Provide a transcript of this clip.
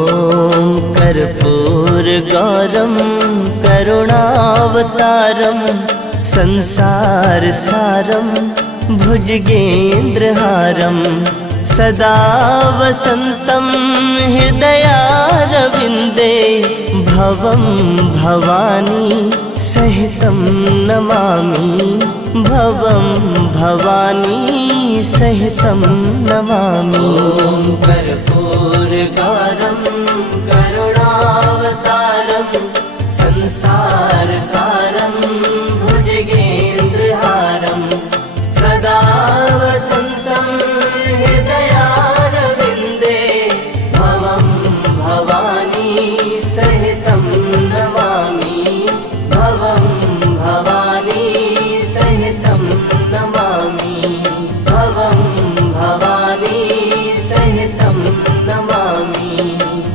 ॐ कर्पूरगौरं करुणावतारं संसारसारं भुजगेन्द्रहारं सदा वसन्तं हृदयारविन्दे भवं भवानी सहितं नमामि भवं भवानी सहितं नमामि। कर्पूरगौरं करुणावतारं संसार